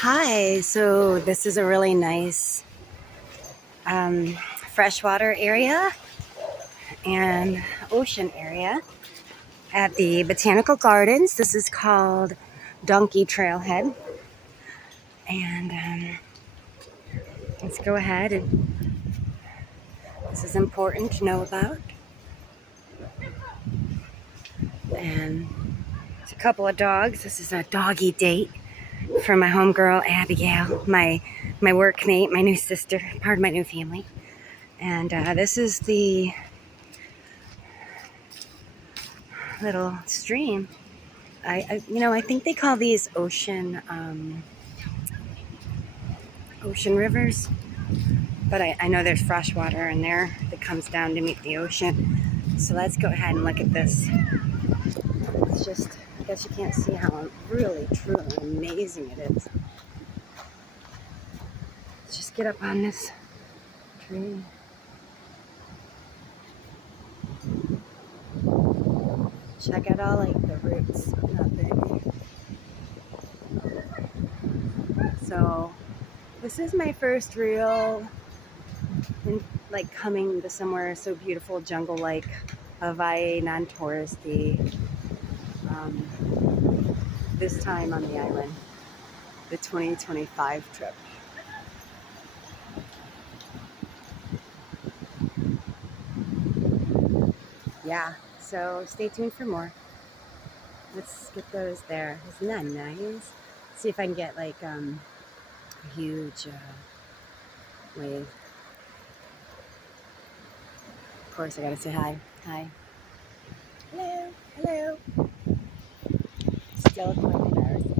Hi, so this is a really nice um, freshwater area and ocean area at the Botanical Gardens. This is called Donkey Trailhead. And let's go ahead, and this is important to know about. And it's a couple of dogs. This is a doggy date for my homegirl Abigail, my workmate, my new sister, part of my new family. And this is the little stream. I think they call these ocean rivers, but I know there's fresh water in there that comes down to meet the ocean. So let's go ahead and look at this. It's just, I guess you can't see how really, truly amazing it is. Let's just get up on this tree. Check out all like the roots. Nothing. So this is my first real, like coming to somewhere so beautiful, jungle-like, Hawaii, non-touristy. This time on the island, the 2025 trip. Yeah, so stay tuned for more. Let's get those there. Isn't that nice? See if I can get like a huge wave. Of course, I gotta say hi. Hi. Hello. Hello. Still quite embarrassing.